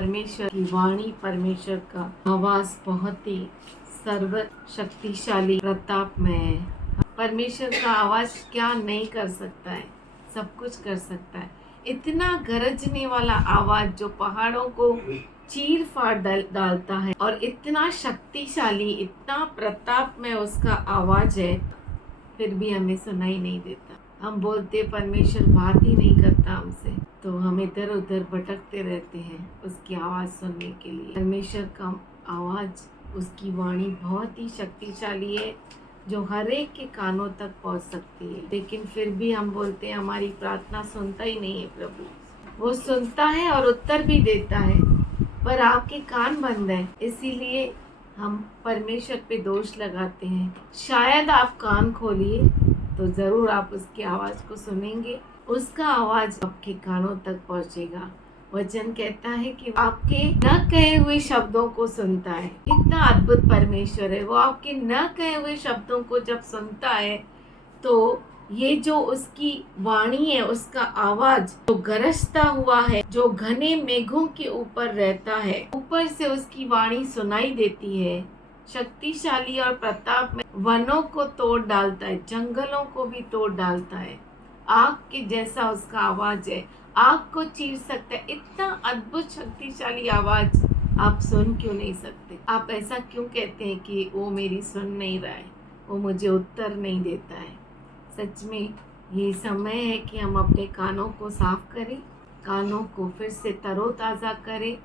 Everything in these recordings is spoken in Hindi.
परमेश्वर की वाणी, परमेश्वर का आवाज बहुत ही सर्व शक्तिशाली प्रतापमय है। परमेश्वर का आवाज क्या नहीं कर सकता है, सब कुछ कर सकता है। इतना गरजने वाला आवाज जो पहाड़ों को चीर फाड़ डालता है, और इतना शक्तिशाली, इतना प्रतापमय उसका आवाज है, फिर भी हमें सुनाई नहीं देता। हम बोलते परमेश्वर बात ही नहीं करता हमसे, तो हम इधर उधर भटकते रहते हैं उसकी आवाज़ सुनने के लिए। परमेश्वर का आवाज़, उसकी वाणी बहुत ही शक्तिशाली है, जो हर एक के कानों तक पहुंच सकती है। लेकिन फिर भी हम बोलते हैं हमारी प्रार्थना सुनता ही नहीं है प्रभु। वो सुनता है और उत्तर भी देता है, पर आपके कान बंद है, इसीलिए हम परमेश्वर पे दोष लगाते हैं। शायद आप कान खोलिए तो ज़रूर आप उसकी आवाज़ को सुनेंगे, उसका आवाज़ आपके कानों तक पहुंचेगा। वचन कहता है कि आपके न कहे हुए शब्दों को सुनता है। कितना अद्भुत परमेश्वर है! वो आपके न कहे हुए शब्दों को जब सुनता है, तो ये जो उसकी वाणी है, उसका आवाज जो गरजता हुआ है, जो घने मेघों के ऊपर रहता है, ऊपर से उसकी वाणी सुनाई देती है। शक्तिशाली और प्रताप में वनों को तोड़ डालता है, जंगलों को भी तोड़ डालता है। आग के जैसा उसका आवाज है, आग को चीर सकता है। इतना अद्भुत शक्तिशाली आवाज आप सुन क्यों नहीं सकते? आप ऐसा क्यों कहते हैं कि वो मेरी सुन नहीं रहा है, वो मुझे उत्तर नहीं देता है? सच में ये समय है कि हम अपने कानों को साफ करें, कानों को फिर से तरोताज़ा करें।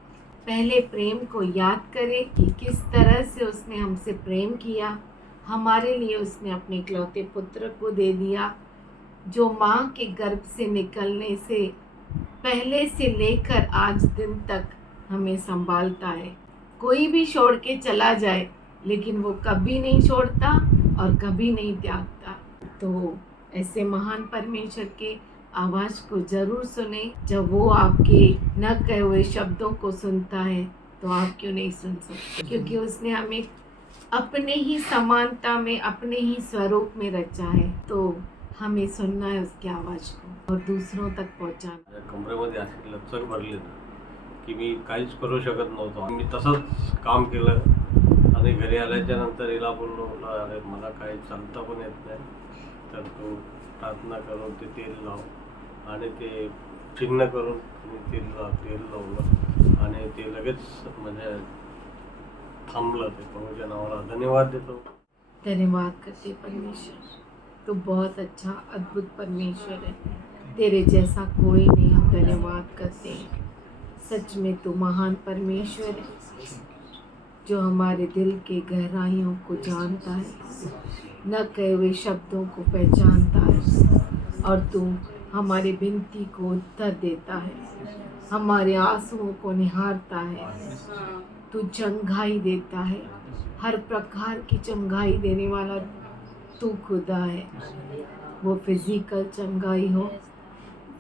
पहले प्रेम को याद करें कि किस तरह से उसने हमसे प्रेम किया। हमारे लिए उसने अपने इकलौते पुत्र को दे दिया, जो माँ के गर्भ से निकलने से पहले से लेकर आज दिन तक हमें संभालता है। कोई भी छोड़ के चला जाए, लेकिन वो कभी नहीं छोड़ता और कभी नहीं त्यागता। तो ऐसे महान परमेश्वर के आवाज़ को ज़रूर सुने। जब वो आपके न कहे हुए शब्दों को सुनता है, तो आप क्यों नहीं सुन सकते? क्योंकि उसने हमें अपने ही समानता में, अपने ही स्वरूप में रचा है। तो हमें सुनना है उसकी आवाज़ को और दूसरों तक पहुंचाना। कमरेमध्ये असे लचक भरले की मी काहीच करू शकत नव्हतो. मी तसंच काम केलं आणि घरी आल्याच्या नंतर हिला बोललो, अरे मला काही चालता पण येत नाही, तर तू प्रार्थना करून ते तेल लाव. आणि ते चिन्ह करून तेल लावलं आणि ते लगेच म्हणजे थांबलं. ते प्रभूच्या नावाला धन्यवाद देतो. धन्यवाद करते परमेश्वर, तो बहुत अच्छा अद्भुत परमेश्वर है। तेरे जैसा कोई नहीं। हम धन्यवाद करते हैं। सच में तो महान परमेश्वर है, जो हमारे दिल के गहराइयों को जानता है, न कहे हुए शब्दों को पहचानता है, और तू हमारे विनती को उत्तर देता है, हमारे आंसुओं को निहारता है। तू चंगाई देता है, हर प्रकार की चंगाई देने वाला तू खुदा है। वो फिजिकल चंगाई हो,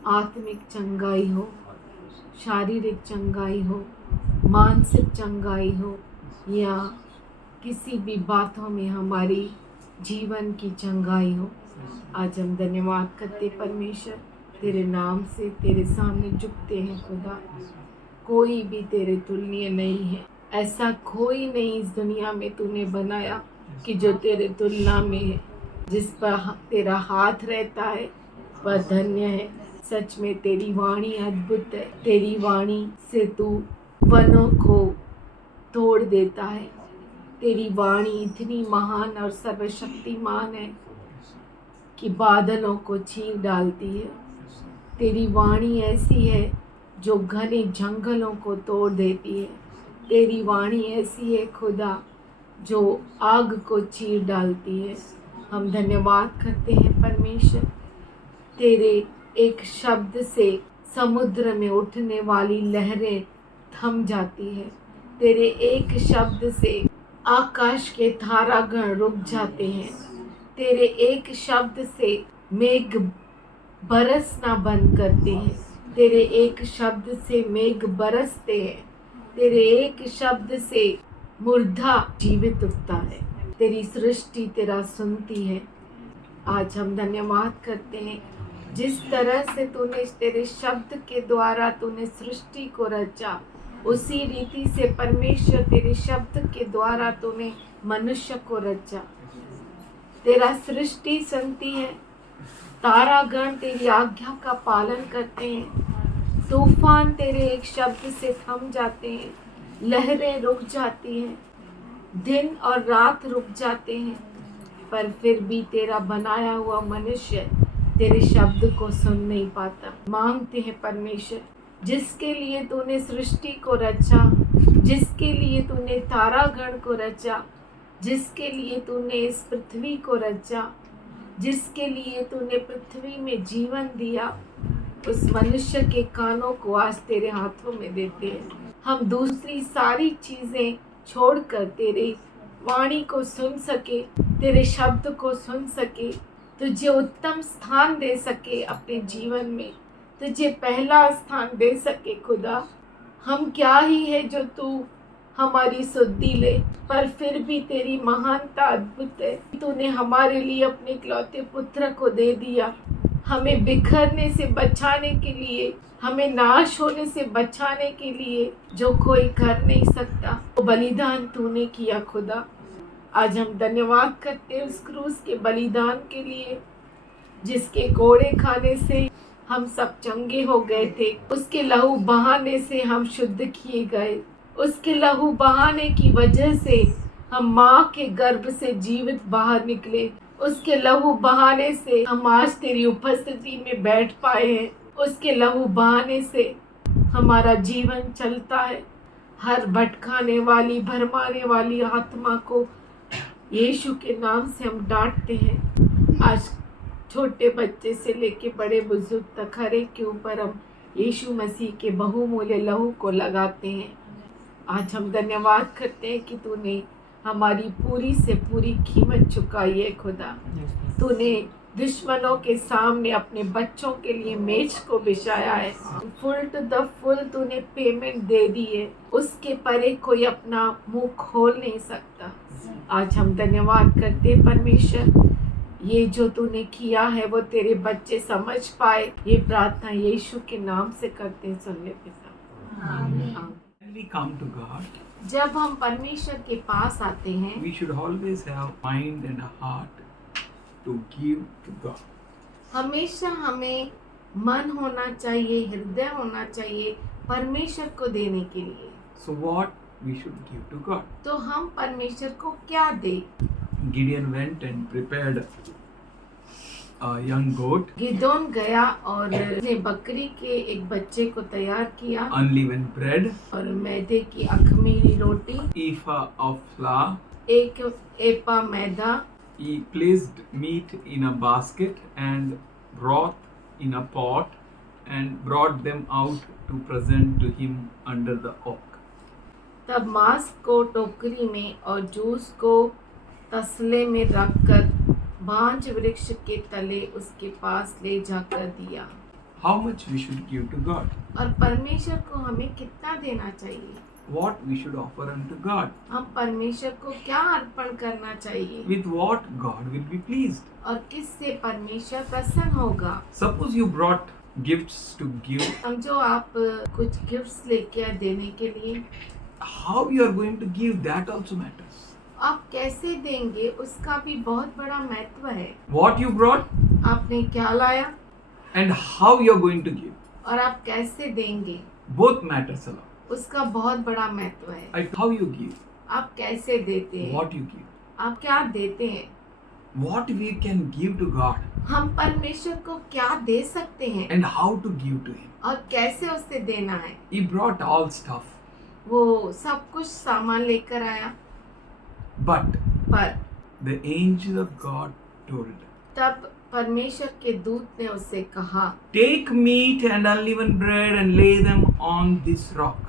आत्मिक चंगाई हो, शारीरिक चंगाई हो, मानसिक चंगाई हो, या किसी भी बातों में हमारी जीवन की चंगाई हो। आज हम धन्यवाद करते परमेश्वर, तेरे नाम से तेरे सामने झुकते हैं खुदा। कोई भी तेरे तुलनीय नहीं है। ऐसा कोई नहीं इस दुनिया में तूने बनाया कि जो तेरे तुलना में है। जिस पर तेरा हाथ रहता है वह धन्य है। सच में तेरी वाणी अद्भुत है। तेरी वाणी से तू वनों को तोड़ देता है। तेरी वाणी इतनी महान और सर्वशक्तिमान है कि बादलों को चीर डालती है। तेरी वाणी ऐसी है जो घने जंगलों को तोड़ देती है। तेरी वाणी ऐसी है खुदा, जो आग को चीर डालती है। हम धन्यवाद करते हैं परमेश्वर, तेरे एक शब्द से समुद्र में उठने वाली लहरें थम जाती है। तेरे एक शब्द से आकाश के तारागण रुक जाते हैं। तेरे एक शब्द से मेघ बरसना बंद करते हैं। तेरे एक शब्द से मेघ बरसते हैं। तेरे एक शब्द से मुर्दा जीवित उठता है। तेरी सृष्टि तेरा सुनती है। आज हम धन्यवाद करते हैं, जिस तरह से तूने तेरे शब्द के द्वारा तूने सृष्टि को रचा, उसी रीति से परमेश्वर तेरे शब्द के द्वारा तूने मनुष्य को रचा। तेरा सृष्टि सुनती है, तारागण तेरी आज्ञा का पालन करते हैं, तूफान तेरे एक शब्द से थम जाते हैं, लहरें रुक जाती हैं, दिन और रात रुक जाते हैं, पर फिर भी तेरा बनाया हुआ मनुष्य तेरे शब्द को सुन नहीं पाता। मांगते हैं परमेश्वर, जिसके लिए तूने सृष्टि को रचा, जिसके लिए तूने तारागण को रचा, जिसके लिए तूने इस पृथ्वी को रचा, जिसके लिए तूने पृथ्वी में जीवन दिया, उस मनुष्य के कानों को आज तेरे हाथों में देते हैं। हम दूसरी सारी चीज़ें छोड़कर तेरे वाणी को सुन सके, तेरे शब्द को सुन सके, तुझे उत्तम स्थान दे सके अपने जीवन में, तुझे पहला स्थान दे सके। खुदा, हम क्या ही है जो तू हमारी सुधि ले, पर फिर भी तेरी महानता अद्भुत है। तूने हमारे लिए अपने इकलौते पुत्र को दे दिया, हमें बिखरने से बचाने के लिए, हमें नाश होने से बचाने के लिए, जो कोई कर नहीं सकता वो बलिदान तूने किया। खुदा, आज हम धन्यवाद करते हैं उस क्रूस के बलिदान के लिए, जिसके कोड़े खाने से हम सब चंगे हो गए थे, उसके लहू बहाने से हम शुद्ध किए गए, उसके लहू बहाने की वजह से हम माँ के गर्भ से जीवित बाहर निकले, उसके लहू बहाने से हम आज तेरी उपस्थिति में बैठ पाए हैं, उसके लहू बहाने से हमारा जीवन चलता है। हर भटकाने वाली, भरमाने वाली आत्मा को यीशु के नाम से हम डांटते हैं। आज छोटे बच्चे से लेके बड़े बुजुर्ग तक हर एक के ऊपर हम यीशु मसीह के बहुमूल्य लहू को लगाते हैं। आज हम धन्यवाद करते हैं कि तूने हमारी पूरी से पूरी कीमत चुकाई है। खुदा, तूने दुश्मनों के सामने अपने बच्चों के लिए मेज को बिछाया है। फुल टू द फुल तूने पेमेंट दे दी है, उसके परे कोई अपना मुंह खोल नहीं सकता। आज हम धन्यवाद करते हैं परमेश्वर, ये जो तूने किया है वो तेरे बच्चे समझ पाए। ये प्रार्थना यीशु के नाम से करते हैं, सुन ले पिता। आमीन। When we come to God, जब हम परमेश्वर के पास आते हैं, we should always have mind and a heart to give to God. हमेशा हमें मन होना चाहिए, हृदय होना चाहिए परमेश्वर को देने के लिए। So what we should give to God? तो हम परमेश्वर को क्या दें? Gideon went and prepared a young goat, Gideon गया और उसने बकरी के एक बच्चे को तैयार किया, unleavened bread, और मैदे की अखमीरी रोटी, ephah of flour. एक एपा मैदा, He placed meat in a basket and broth in a pot and brought them out to present to him under the oak. तब मांस को टोकरी में और जूस को तसले में रखकर भांज वृक्ष के तले उसके पास ले जाकर दिया। How much we should give to God? और परमेश्वर को हमें कितना देना चाहिए? What we should offer unto God? हम परमेश्वर को क्या अर्पण करना चाहिए? With what God will be pleased? और किससे परमेश्वर प्रसन्न होगा? Suppose you brought gifts to give. समझो आप कुछ गिफ्ट्स लेके आए देने के लिए, How you are going to give, that also matters. आप कैसे देंगे उसका भी बहुत बड़ा महत्व है। What you brought आपने क्या लाया and how you are going to give, और आप कैसे देंगे, both matters a lot. उसका बहुत बड़ा महत्व है। Like how you give, आप कैसे देते हैं, what you give, आप क्या देते हैं, what we can give to God हम परमेश्वर को क्या दे सकते हैं and how to give to Him. और कैसे उससे देना है। He brought all stuff, वो सब कुछ सामान लेकर आया, but पर the angel of God told, तब परमेश्वर के दूत ने उससे कहा, take meat and unleavened bread and lay them on this rock.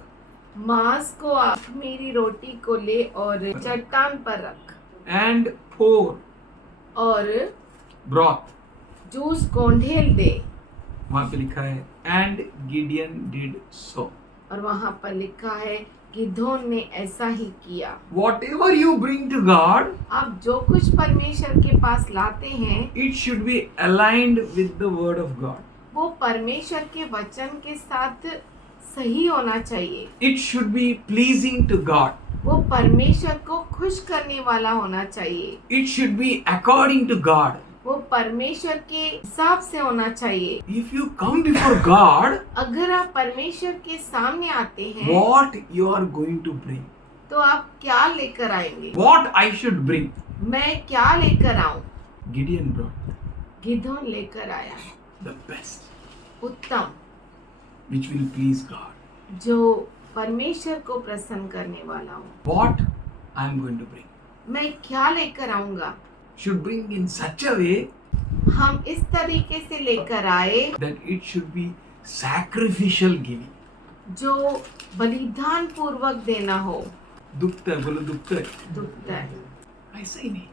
मांस को अखमीरी रोटी को ले और चट्टान पर रख, And pour और broth. जूस को ढेल दे। वहाँ पे लिखा है and Gideon did so. और वहाँ पर लिखा है गिदोन ने ऐसा ही किया। Whatever you bring to God, आप जो कुछ परमेश्वर के पास लाते हैं it should be aligned with the word of God. वो परमेश्वर के वचन के साथ सही होना चाहिए, It should be pleasing to God. वो परमेश्वर को खुश करने वाला होना चाहिए, It should be according to God. वो परमेश्वर के हिसाब से होना चाहिए। If you come before God, अगर आप परमेश्वर के सामने आते हैं what you are going to bring? तो आप क्या लेकर आएंगे? What I should bring? मैं क्या लेकर आऊं? Gideon brought गिदोन लेकर आया the best, उत्तम, which will please God. जो परमेश्वर को प्रसन्न करने वाला हो। What I am going to bring मैं क्या लेकर आऊंगा? should bring in such a way हम इस तरीके से लेकर आए that it should be sacrificial giving. जो बलिदान पूर्वक देना हो। दुखता है, बोलो दुखता है। दुखता है, ऐसा ही नहीं.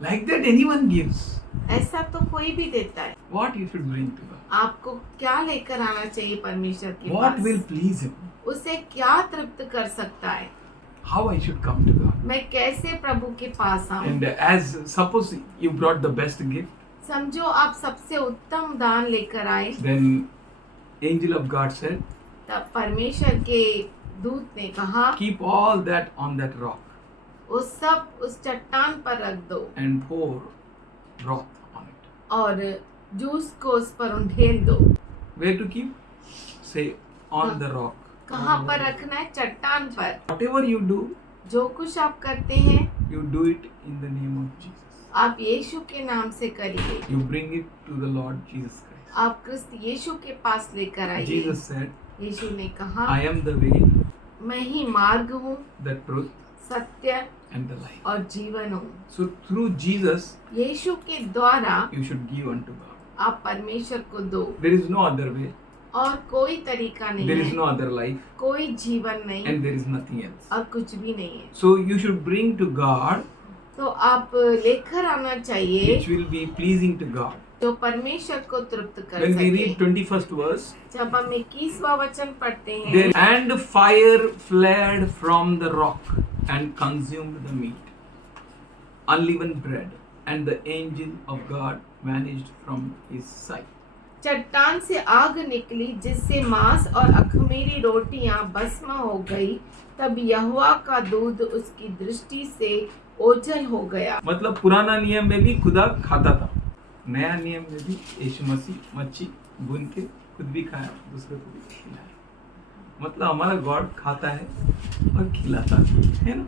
Like that anyone gives. ऐसा तो कोई भी देता है। What you should bring to God? आपको क्या लेकर आना चाहिए परमेश्वर के What pass? will please Him? उसे क्या तृप्त कर सकता है? How I should come to God? मैं कैसे प्रभु के पास आऊं? And as suppose you brought the best gift, समझो आप सबसे उत्तम दान लेकर आए, then angel of God said, तब परमेश्वर के दूत ने कहा keep all that on that rock वो सब उस चट्टान पर रख दो and pour broth on it. और जूस को उस पर उंडेल दो। Where to keep? Say on the rock. कहाँ पर रखना है? चट्टान पर। Whatever you do, जो कुछ आप करते हैं you do it in the name of Jesus. आप यीशु के नाम से करिए। You bring it to the Lord Jesus Christ. आप क्रिस्त यीशु के पास लेकर आइए। Jesus said, यीशु ने कहा I am the way, मैं ही मार्ग हूँ, the truth, सत्य and the life. और जीवन हूँ। So through Jesus, यीशु के द्वारा you should give unto God. आप परमेश्वर को दो There is no other way. और कोई तरीका नहीं There is है, no other life, कोई जीवन नहीं and there is nothing else. और कुछ भी नहीं है। So you should bring to God, तो आप लेकर आना चाहिए which will be pleasing to God. जो परमेश्वर को तृप्त कर When we सके। read 21st verse, जब हम 21वां वचन पढ़ते हैं there and fire flared from the rock and consumed the meat, unleavened bread, and the angel of God vanished from his sight. चट्टान से आग निकली जिससे मांस और अखमीरी रोटियां भस्म हो गई, तब यहोवा का दूध उसकी दृष्टि से ओझल हो गया। मतलब पुराना नियम में भी खुदा खाता था, नया नियम में भी यीशु मसीह मच्छी भून के खुद भी खाया, दूसरे को भी खिलाया। मतलब हमारा गॉड खाता है और खिलाता है ना।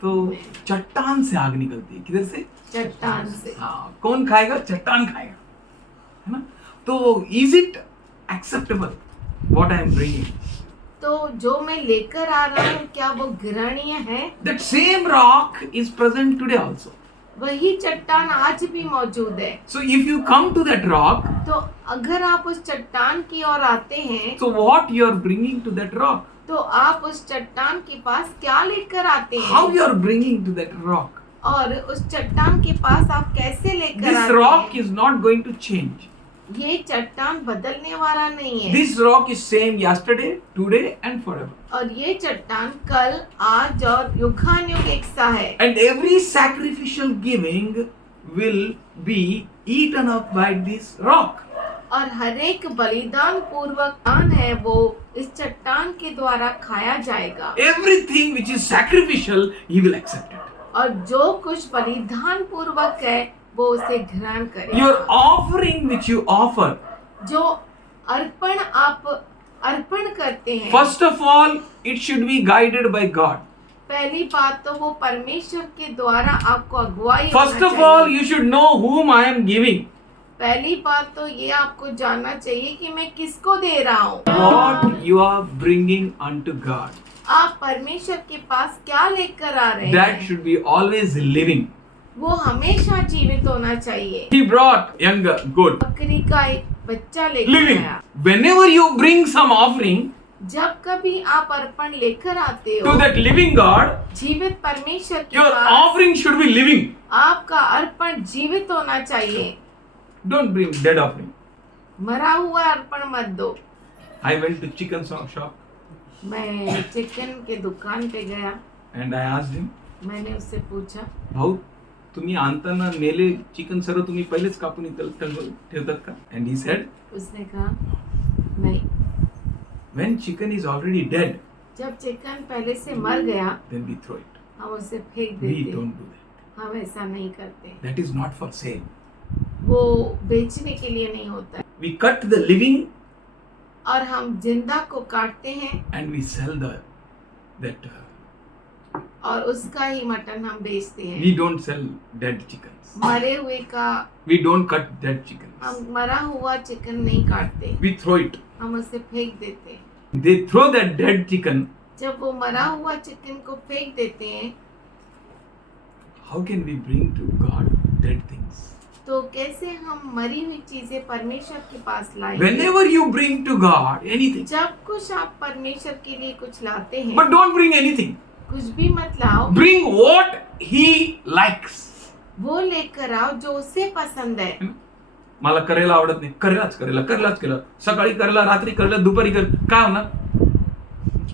तो चट्टान से आग निकलती है, किधर से? चट्टान से। हाँ, कौन खाएगा? चट्टान खाएगा, है ना। तो is it acceptable what I am bringing? तो जो मैं लेकर आ रहा हूँ क्या वो घृणीय है? That same rock is present today also. वही चट्टान आज भी मौजूद है। So if you come to that rock, तो अगर आप उस चट्टान की ओर आते हैं so what you are bringing to that rock? तो आप उस चट्टान के पास क्या लेकर आते हैं? How you are bringing to that rock? और उस चट्टान के पास आप कैसे लेकर This आते rock हैं? is not going to change. ये चट्टान बदलने वाला नहीं है। This rock is same yesterday, today and forever. और ये चट्टान कल, आज और युगानुयुग एक सा है। And every sacrificial giving will be eaten up by this rock. और हर एक बलिदान पूर्वक दान है वो इस चट्टान के द्वारा खाया जाएगा। Everything which is sacrificial, he will accept it. और जो कुछ बलिदान पूर्वक है वो उसे ग्रहण करेगा। Your offering which you offer, जो अर्पण आप अर्पण करते हैं, first of all, it should be guided by God. पहली बात तो वो परमेश्वर के द्वारा आपको अगुवाई First होना of all, चाहिए। you should know whom I am giving. पहली बात तो ये आपको जानना चाहिए कि मैं किसको दे रहा हूँ। What you are bringing unto God. आप परमेश्वर के पास क्या लेकर आ रहे That हैं? should be always living. वो हमेशा जीवित होना चाहिए। He brought younger goat. बकरी का एक बच्चा लेकर Living. आया। Whenever you bring some offering जब कभी आप अर्पण लेकर आते to हो that living God, जीवित परमेश्वर के your pass, offering should be living. आपका अर्पण जीवित होना चाहिए। Don't bring dead offering. मरा हुआ अर्पण मत दो। I went to chicken shop मैं चिकन के दुकान पे गया, and I asked him, मैंने उससे पूछा, भाऊ तुम्ही आणताना मेले चिकन सर्व तुम्ही पहिलेच कापून इथं ठेवतात का? And he said, उसने कहा नहीं, When chicken is already dead, जब चिकन पहले से मर गया then we throw it. हम उसे फेंक We देते, don't do that. हम ऐसा नहीं करते। That is not for sale. वो बेचने के लिए नहीं होता है। We cut the living और हम जिंदा को काटते हैं and we sell that. और उसका ही मटन हम बेचते हैं। We don't sell dead chickens. मरे हुए का We don't cut dead chickens. हम मरा हुआ चिकन नहीं काटते, We throw it. हम उसे फेंक देते हैं। They throw that dead chicken. जब वो मरा हुआ चिकन को फेंक देते हैं, How can we bring to God dead things? तो कैसे हम मरी हुई चीजें परमेश्वर के पास लाएंगे? Whenever you bring to God anything, जब कुछ आप परमेश्वर के लिए कुछ लाते हैं, but don't bring anything. कुछ भी मत लाओ, Bring what He likes. वो लेकर आओ जो उसे पसंद है। मला करेला आवडत नाही, करेलाच करेला, सकाळी करेला, रात्री करेला, दुपारी कर, काय होणार?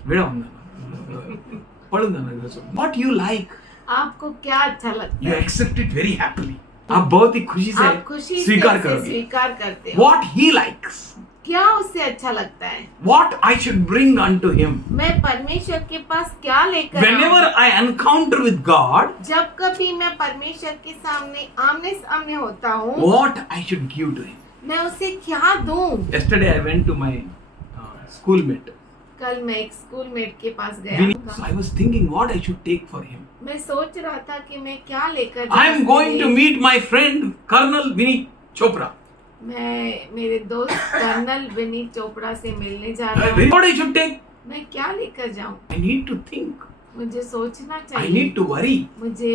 वेळा होऊन जाणार, पळून जाणार. What you like, आपको क्या अच्छा लगता you है, accept it very happily. आप बहुत ही खुशी आप खुशी से से स्वीकार उसे करोगे. स्वीकार करते हो। What He likes, क्या उसे अच्छा लगता है, what I should bring unto Him. मैं परमेश्वर के पास क्या लेकर Whenever आऊं? I encounter with God, जब कभी मैं परमेश्वर के सामने आमने सामने होता हूँ, what I should give to Him. मैं उसे क्या दूं? Yesterday I went to my schoolmate. कल मैं एक स्कूलमेट के पास So गया। I was thinking what I should take for him. मैं सोच रहा था कि मैं क्या लेकर I am जाऊं going to उसके लिए। meet my friend Colonel Vinny Chopra. मैं मेरे दोस्त कर्नल विनी चोपड़ा से मिलने जा रहा हूँ। What I should take? मैं क्या लेकर जाऊं? I need to think. मुझे सोचना I चाहिए, need to worry. मुझे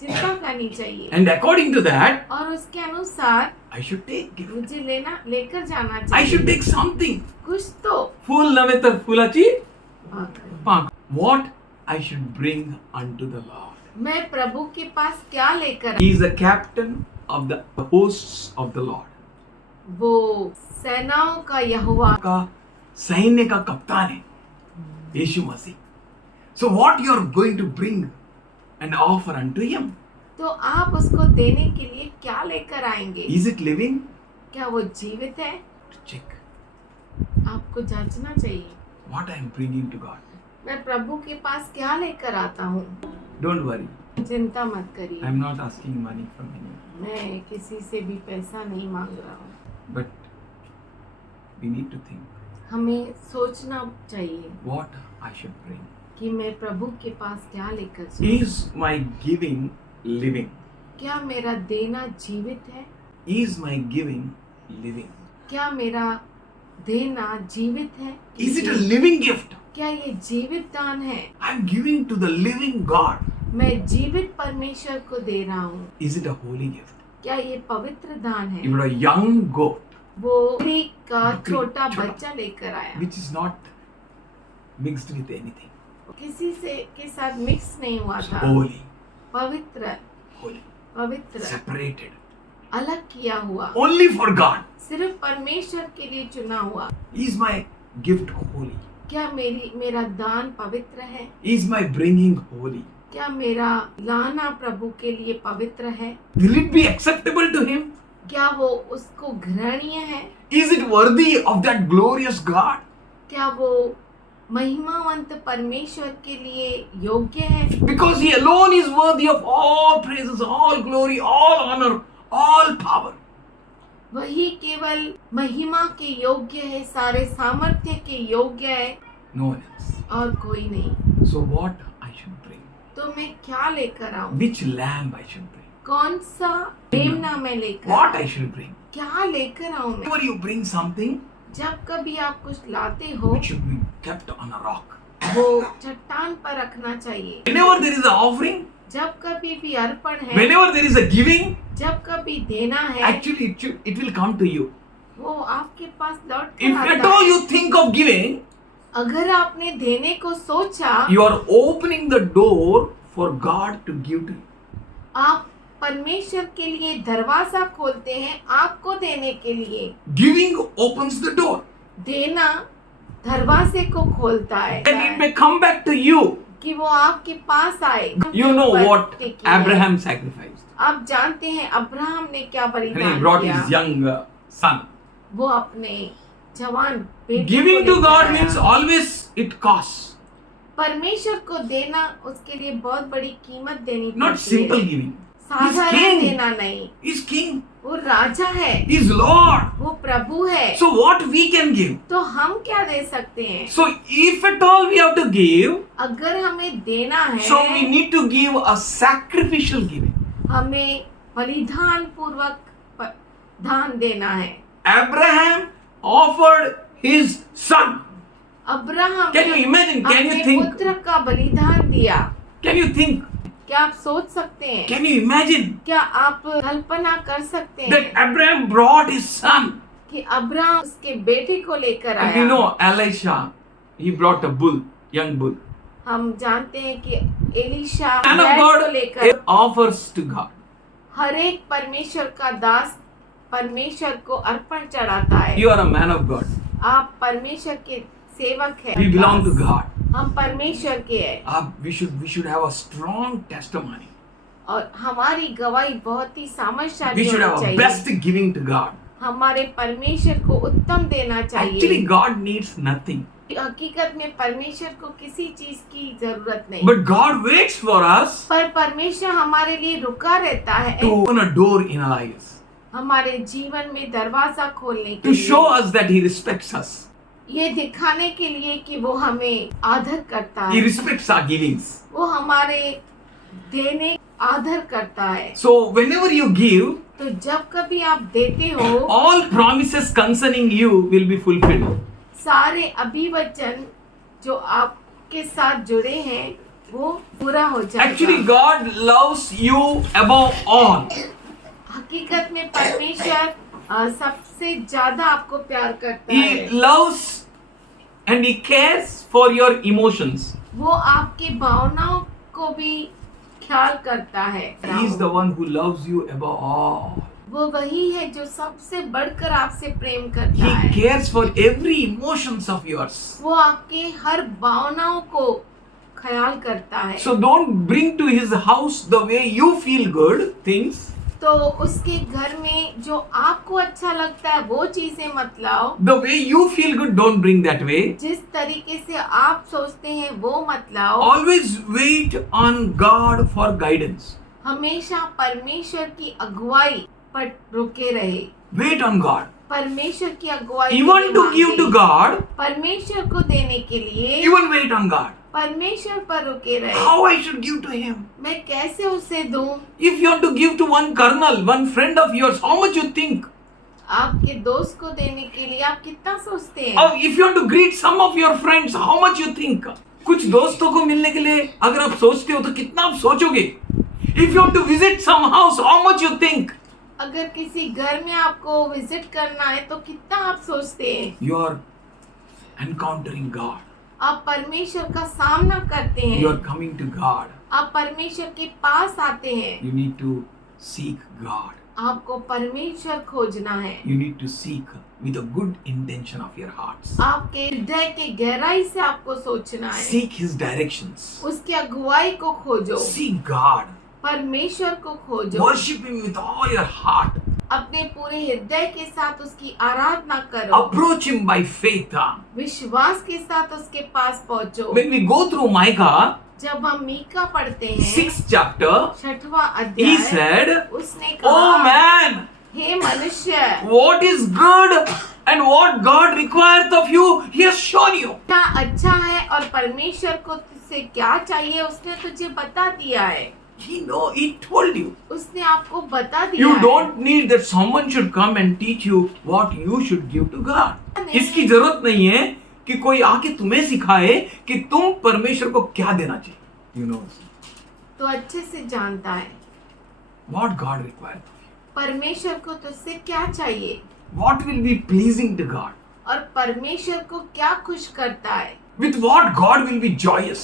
चिंता करनी चाहिए, And according to that, और उसके अनुसार I should take gift. मुझे लेकर जाना I चाहिए। should take something. कुछ तो फूल नव्हे तर फुलाची हाँ। पाक. What I should bring unto the Lord. मैं प्रभु के पास क्या लेकर He is the captain of the hosts of the Lord. वो सेनाओं का यहोवा, का सैन्य का कप्तान है यीशु मसीह. So what you are going to bring and offer unto him? तो आप उसको देने के लिए क्या लेकर आएंगे? Is it living? क्या वो जीवित है? To check आपको जांचना चाहिए। what I am bringing to God. मैं प्रभु के पास क्या लेकर आता हूँ? Don't worry. चिंता मत करिए, I am not asking money from anyone. मैं किसी से भी पैसा नहीं मांग रहा हूँ। But we need to think हमें सोचना चाहिए what I should bring. कि मैं प्रभु के पास क्या लेकर जाऊँ। Is my giving living? क्या मेरा देना जीवित है? Is my giving living? क्या मेरा देना जीवित है? Is it a living gift? क्या ये जीवित दान है? I am giving to the living God. मैं जीवित परमेश्वर को दे रहा हूँ। Is it a holy gift? क्या ये पवित्र दान है? If a young goat वो बकरी का बकरी, छोटा छोटा। बच्चा लेकर आया, which is not mixed with anything. किसी से के साथ मिक्स नहीं हुआ It's था, holy, पवित्र holy, पवित्र separated, अलग किया हुआ, only for God. सिर्फ परमेश्वर के लिए चुना हुआ। Is my gift holy? क्या मेरा दान पवित्र है? Is my bringing holy? क्या मेरा लाना प्रभु के लिए पवित्र है? Will it be acceptable to Him? क्या वो उसको ग्रहणीय है? Is it worthy of that glorious God? क्या वो महिमावंत परमेश्वर के लिए योग्य है? Because He alone is worthy of all praises, all glory, all honor, all power. वही केवल महिमा के योग्य है, सारे सामर्थ्य के योग्य है, No one else. और कोई नहीं। So what I should bring? तो मैं क्या लेकर आऊं? Which lamb I should bring? कौन सा मेमना मैं लेकर What आऊं? I should bring? क्या लेकर आऊं मैं? Whenever you bring something, जब कभी आप कुछ लाते हो, it should be kept on a rock. वो चट्टान पर रखना चाहिए। Whenever there is an offering, जब कभी भी अर्पण है, whenever there is a giving, जब कभी देना है, actually it will come to you. वो आपके पास लौट कर If at आता all है। you think of giving, अगर आपने देने को सोचा, you are opening the door for God to give to you. आप परमेश्वर के लिए दरवाजा खोलते हैं आपको देने के लिए। Giving opens the door. देना दरवाजे को खोलता है And it may come back to you. कि वो आपके पास आए। You know what टिकी है। Abraham sacrificed. आप जानते हैं अब्राहम ने क्या And he बलिदान brought किया। his young son. वो अपने जवान बेटे Giving को to लेकर God आया। means always it costs. परमेश्वर को देना उसके लिए बहुत बड़ी कीमत देनी Not पड़ती simple है। giving. साधारण king. देना नहीं। He's king. वो राजा है, He's Lord. वो प्रभु है। So what we can give? तो हम क्या दे सकते हैं? So if at all we have to give, अगर हमें देना है, so we need to give a sacrificial giving. हमें बलिदान पूर्वक दान देना है। Abraham offered his son. Abraham Can you ने imagine? Can you अपने think? पुत्र का बलिदान दिया। Can you think? क्या आप सोच सकते हैं? Can you imagine क्या आप कल्पना कर सकते that हैं Abraham brought his son? कि अब्राहम उसके बेटे को लेकर And you आया? know, Elisha, he brought a bull, young bull. हम जानते हैं कि एलीशा Man of बैल को God लेकर offers to God. हर एक परमेश्वर का दास परमेश्वर को अर्पण चढ़ाता है। You are a man of God. आप परमेश्वर के सेवक हैं। We belong to Das. God. हम परमेश्वर के हैं We should have a strong testimony. और हमारी गवाही बहुत ही We सामर्थ्यशाली should have होनी a चाहिए। best giving to God. हमारे परमेश्वर को उत्तम देना Actually, चाहिए। God needs nothing. हकीकत में परमेश्वर को किसी चीज की जरूरत नहीं, But God waits for us पर परमेश्वर हमारे लिए रुका रहता है to open a door in our lives, हमारे जीवन में दरवाजा खोलने के to लिए, show us that He respects us. ये दिखाने के लिए कि वो हमें आदर करता He है, respects our givings. वो हमारे देने आदर करता है। So whenever you give, तो जब कभी आप देते हो, all promises concerning you will be fulfilled. सारे अभिवचन जो आपके साथ जुड़े हैं वो पूरा हो Actually, जाएगा। God loves you above all. हकीकत में परमेश्वर सबसे ज्यादा आपको प्यार करता He है। loves and He cares for your emotions. वो आपकी भावनाओं को भी ख्याल करता है। He is the one who loves you above all. वो वही है जो सबसे बढ़कर आपसे प्रेम करता He है। cares for every emotions of yours. वो आपके हर भावनाओं को ख्याल करता है। So don't bring to His house the way you feel good things. तो उसके घर में जो आपको अच्छा लगता है वो चीजें मत लाओ। The way you feel good, don't bring that way. जिस तरीके से आप सोचते हैं वो मत लाओ। Always wait on God for guidance. हमेशा परमेश्वर की अगुवाई पर रुके रहे। Wait on God. परमेश्वर की अगुवाई Even के to लिए give to मांगे। God, परमेश्वर को देने के लिए even wait on God. परमेश्वर पर रुके रहे। How I should give to Him? मैं कैसे उसे दूं? If you want to give to one colonel, one friend of yours, how much you think? आपके दोस्त को देने के लिए आप कितना सोचते हैं? Or if you want to greet some of your friends, how much you think? कुछ दोस्तों को मिलने के लिए अगर आप सोचते हो तो कितना आप सोचोगे? If you want to visit some house, how much you think? अगर किसी घर में आपको विजिट करना है तो कितना आप सोचते हैं? You are encountering God. आप परमेश्वर का सामना करते You are हैं। coming to God. आप परमेश्वर के पास आते हैं। You need to seek God. आपको परमेश्वर खोजना है। You need to seek with a good intention of your hearts. आपके हृदय के गहराई से आपको सोचना है। Seek His directions. उसकी अगुवाई को खोजो। Seek God. परमेश्वर को खोजो। Worship Him with all your heart. अपने पूरे हृदय के साथ उसकी आराधना करो। Approach Him by faith. विश्वास के साथ उसके पास पहुंचो। When we go through Micah, जब हम मीका पढ़ते हैं 6th chapter, 6वां he अध्याय, said, उसने "Oh कहा, man, हे मनुष्य, what is good and what God requires of you, He has shown you." क्या अच्छा है और परमेश्वर को तुझसे क्या चाहिए उसने तुझे बता दिया है। He told you. उसने आपको बता दिया You है। don't need that someone should come and teach you what you should give to God. नहीं। इसकी जरूरत नहीं है कि कोई आके तुम्हें सिखाए कि तुम परमेश्वर को क्या देना चाहिए. You know तो अच्छे से जानता है what God requires. परमेश्वर को तुझसे क्या चाहिए What will be pleasing to God. और परमेश्वर को क्या खुश करता है With what God will be joyous.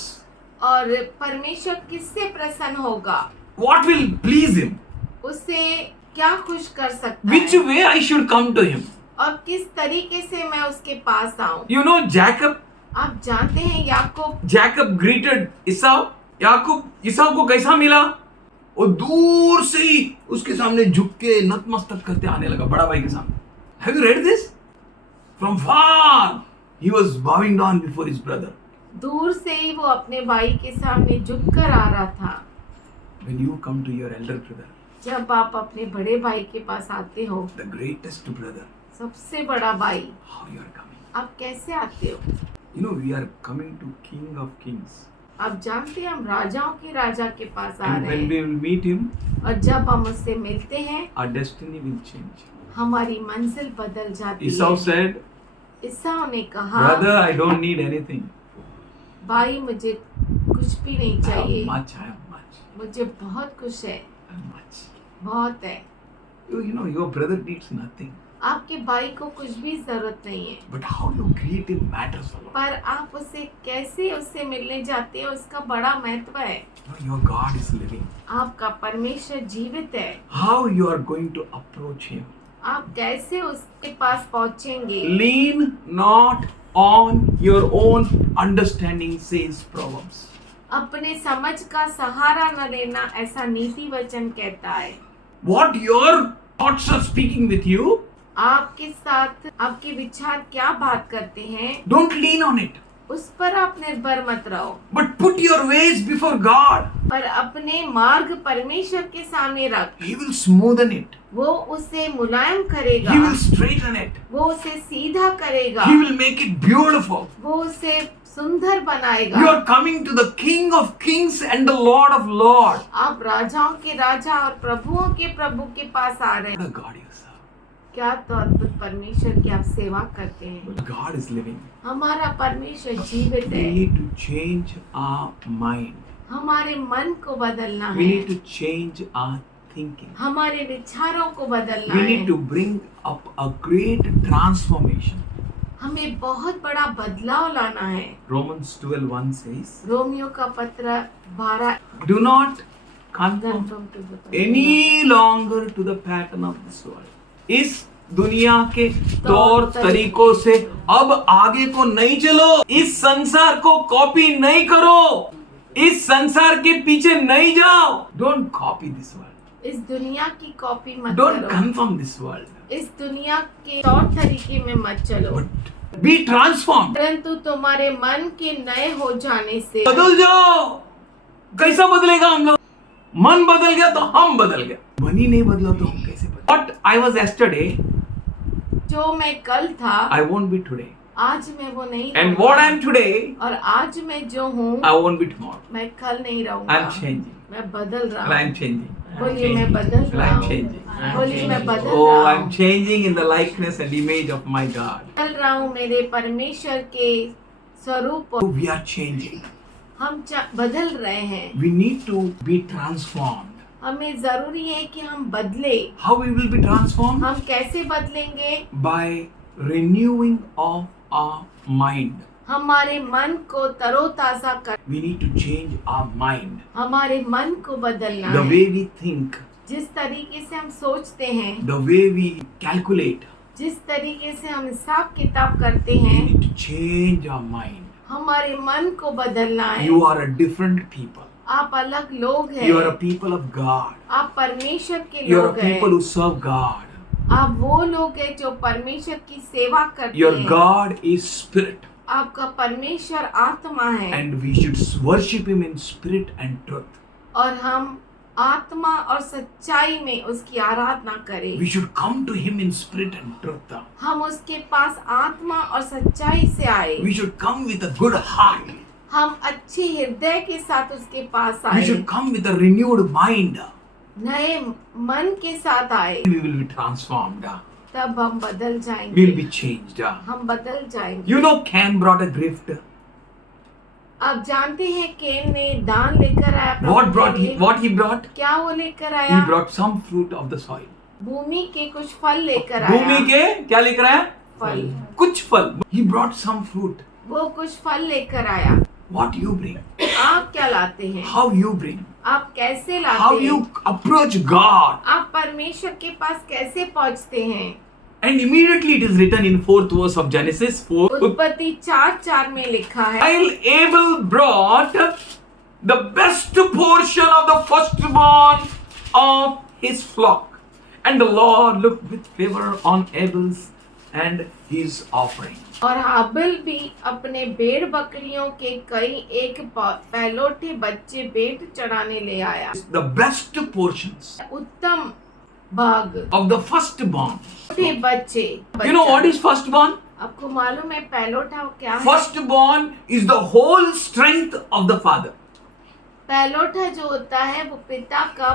और परमेश्वर किससे प्रसन्न होगा, What will please Him. उससे क्या खुश कर सकता Which है way I should come to Him. और किस तरीके से मैं उसके पास आऊं। You know Jacob. आप जानते हैं याकूब Jacob greeted Esau. याकूब ईसाऊ को कैसा मिला? वो दूर से ही उसके सामने झुक के नतमस्तक करते आने लगा बड़ा भाई के सामने. Have you read this? From far, he was bowing down before his brother. दूर से ही वो अपने भाई के सामने झुककर आ रहा था। When you come to your elder brother, जब आप अपने बड़े भाई के पास आते हो, the greatest brother, सबसे बड़ा भाई, how you are coming? आप कैसे आते हो? You know, we are coming to King of Kings. आप जानते हैं हम राजाओं के राजा के पास आ And रहे when हैं, we will meet him, और जब हम उससे मिलते हैं our destiny will change. हमारी मंजिल बदल जाती Esau है। said, ईसाऊ ने कहा, brother, I don't need anything. भाई मुझे कुछ भी नहीं I have चाहिए, much, I have much, मुझे बहुत कुछ है, I have much. बहुत है। You know, your brother needs nothing. आपके भाई को कुछ भी जरूरत नहीं है, But how you greet him matters a lot. पर आप उसे कैसे उससे मिलने जाते हो उसका बड़ा महत्व है। You know, your God is living. आपका परमेश्वर जीवित है, How you are going to approach him? आप कैसे उसके पास पहुंचेंगे? Lean not on your own understanding, says Proverbs. अपने समझ का सहारा न लेना, ऐसा नीति वचन कहता है। What your thoughts are speaking with you, आपके साथ आपके विचार क्या बात करते हैं, don't lean on it. उस पर आप निर्भर मत रहो, But put your ways before God. पर अपने मार्ग परमेश्वर के सामने रख। He will smoothen it. वो उसे मुलायम करेगा, He will straighten it. वो उसे सीधा करेगा, He will make it beautiful. वो उसे सुंदर बनाएगा। You are coming to the King of Kings and the Lord of Lords. आप राजाओं के राजा और प्रभुओं के प्रभु के पास आ रहे What हैं। a God you serve. क्या तो अद्भुत परमेश्वर की आप सेवा करते हैं। But God is living. हमारा परमेश्वर जीवित We है। need to change our mind. हमारे मन को बदलना We है, need to change our thinking. हमारे विचारों को बदलना We है। need to bring up a great transformation. हमें बहुत बड़ा बदलाव लाना है। Romans 12:1 says, रोमियो का पत्र 12 do not conform any longer to the pattern of this world. इस दुनिया के तौर तरीकों से अब आगे को नहीं चलो। इस संसार को कॉपी नहीं करो। इस संसार के पीछे नहीं जाओ। Don't copy this world. इस दुनिया की कॉपी मत Don't करो, conform this world. इस दुनिया के तौर तरीके में मत चलो, But be transformed. परंतु तुम्हारे मन के नए हो जाने से बदल जाओ। कैसा बदलेगा हम लोग? मन बदल गया तो हम बदल गए। मन ही नहीं बदला तो हम कैसे बदले? What I was yesterday, जो मैं कल था I won't be today. आज मैं वो नहीं And रहूंगा। what I am today, और आज मैं जो हूँ I won't be tomorrow. मैं कल नहीं रहूंगा। I am changing. मैं बदल रहा And I am हूँ। changing. बोलिए मैं बदल And रहा I am हूँ। changing. बोलिए मैं बदल Oh, रहा I am हूँ। changing in the likeness and image of my God. बदल रहा हूँ मेरे परमेश्वर के स्वरूप। So we are changing. हम बदल रहे हैं। We need to be transformed. हमें जरूरी है कि हम बदले। How we will be transformed? हम कैसे बदलेंगे? By renewing of our mind. हमारे मन को तरोताजा कर, We need to change our mind. हमारे मन को बदलना The है। way we think, जिस तरीके से हम सोचते हैं, the way we calculate, जिस तरीके से हम हिसाब किताब करते we हैं, need to change our mind. हमारे मन को बदलना है। You are a different people. आप अलग लोग हैं। You are a people of God. आप परमेश्वर के You are a लोग हैं। people who serve God. आप वो लोग हैं जो परमेश्वर की सेवा करते Your हैं। God is spirit. आपका परमेश्वर आत्मा है, And we should worship him in spirit and truth. और हम आत्मा और सच्चाई में उसकी आराधना करें। We should come to him in spirit and truth. हम उसके पास आत्मा और सच्चाई से आए। We should come with a good heart. हम अच्छे हृदय के साथ उसके पास We आए, should come with a renewed mind. नए मन के साथ आए, We will be transformed. तब हम बदल We जाएंगे। will be changed. हम बदल जाएंगे। You know, Cain brought a gift. आप जानते हैं केन ने दान लेकर आया प्रभु What के brought he? लिए। What he brought? क्या वो लेकर He आया? brought some fruit of the soil. भूमि के कुछ फल लेकर आया। भूमि के क्या लेकर आया? फल, कुछ फल. He brought some fruit. वो कुछ फल लेकर आया। What you bring? आप क्या लाते हैं? How you bring? आप कैसे लाते How हैं? you approach God? आप परमेश्वर के पास कैसे पहुंचते हैं? And immediately it is written in 4th verse of Genesis 4. उत्पत्ति 4:4 में लिखा है, While Abel brought the best portion of the firstborn of his flock, and the Lord looked with favor on Abel's and his offering. और हाबिल भी अपने भेड़ बकरियों के कई एक पहलौठे बच्चे भेंट चढ़ाने ले आया। The best portions उत्तम भाग of the firstborn. छोटे बच्चे। You know what is firstborn? आपको मालूम है पहलौठा क्या है? Firstborn is the whole strength of the father. पहलौठा जो होता है वो पिता का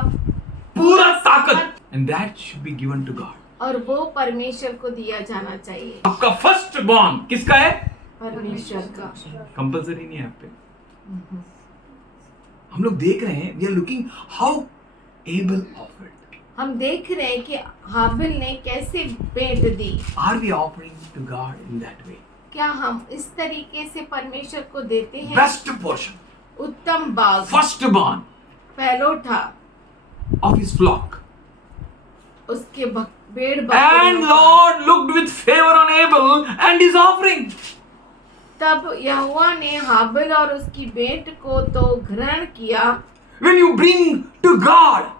पूरा ताकत, and that should be given to God. और वो परमेश्वर को दिया जाना चाहिए। आपका firstborn किसका है? परमेश्वर का। कंपल्सरी नहीं है आप पे। हम लोग देख रहे हैं, we are looking how Abel offered. हम देख रहे हैं कि हाबिल ने कैसे भेंट दी। Are we offering to God in that way? क्या हम इस तरीके से परमेश्वर को देते हैं? Best portion, उत्तम भाग, firstborn पहलौठा of his flock. उसके भेड़ And बकरियों का। Lord looked with favor on Abel and his offering. तब यहोवा ने हाबिल और उसकी भेंट को तो ग्रहण किया। When you bring to God,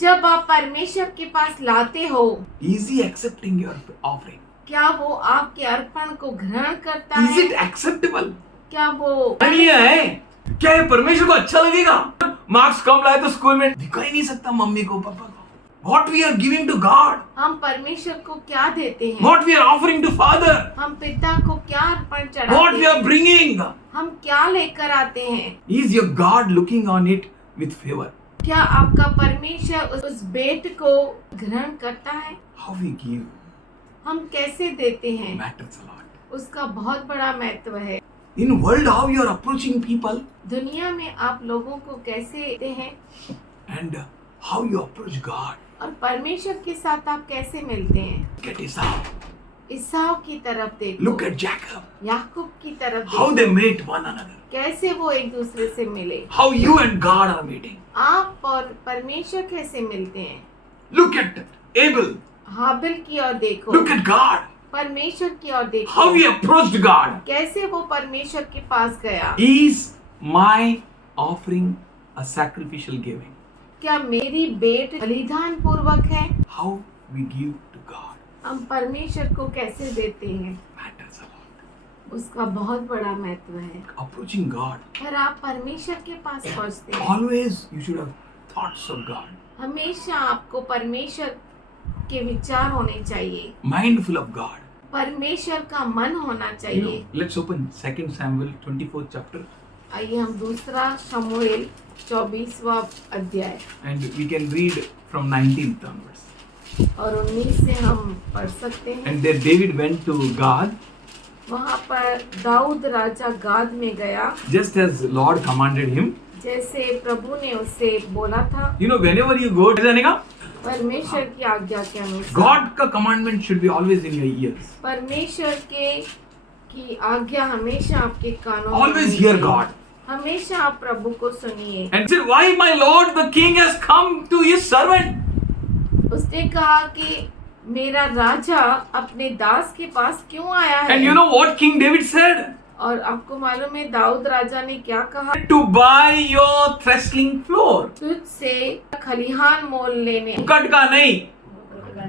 जब आप परमेश्वर के पास लाते हो, is he accepting your offering? क्या वो आपके अर्पण को ग्रहण करता Is है? it acceptable? क्या वो नहीं है? क्या ये परमेश्वर को अच्छा लगेगा? मार्क्स कम लाए तो स्कूल में दिखा ही नहीं सकता मम्मी को पापा को। What we are giving to God? हम परमेश्वर को क्या देते हैं? What we are offering to Father? हम पिता को क्या अर्पण चढ़ाते What we हैं? are bringing? हम क्या लेकर आते हैं? Is your God looking on it with favor? क्या आपका परमेश्वर उस भेंट को ग्रहण करता है? How we give हम कैसे देते हैं? matters a lot. उसका बहुत बड़ा महत्व है। In world, how you are approaching people दुनिया में आप लोगों को कैसे देते हैं and how you approach God. और परमेश्वर के साथ आप कैसे मिलते हैं? Look at Esau. ईसाव की तरफ देखो, Look at Jacob. याकूब की तरफ How देखो, they met one another. कैसे वो एक दूसरे से मिले। How you and God are meeting. आप और परमेश्वर कैसे मिलते हैं? Look at Abel. हाबिल की ओर देखो, Look at God. परमेश्वर की ओर देखो, How he approached God. कैसे वो परमेश्वर के पास गया। Is my offering a sacrificial giving? क्या मेरी भेंट बलिदान पूर्वक है? How we give to God हम परमेश्वर को कैसे देते हैं? matters a lot. उसका बहुत बड़ा महत्व है। Approaching God. पर आप परमेश्वर के पास पहुंचते हैं, Always you should have thoughts of God. हमेशा आपको परमेश्वर के विचार होने चाहिए, Mindful of God. परमेश्वर का मन होना You know, चाहिए। let's open 2 Samuel 24th chapter आइए हम दूसरा शमूएल 24वां अध्याय and we can read from 19th onwards. और 19 से हम पढ़ सकते हैं। And there David went to God वहाँ पर दाऊद राजा गाद में गया, just as Lord commanded him. जैसे प्रभु ने उससे बोला था। You know, whenever you go, जाने का परमेश्वर की आज्ञा के अनुसार, God का commandment should be always in your ears. परमेश्वर की आज्ञा हमेशा आपके कानों में Always होनी hear चाहिए। God. हमेशा आप प्रभु को सुनिए। And said, why my Lord the King has come to his servant? उसने कहा कि मेरा राजा अपने दास के पास क्यों आया है? And you know what King David said? और आपको मालूम है दाऊद राजा ने क्या कहा? To buy your threshing floor. तुझसे खलिहान मोल लेने, फुकट का नहीं,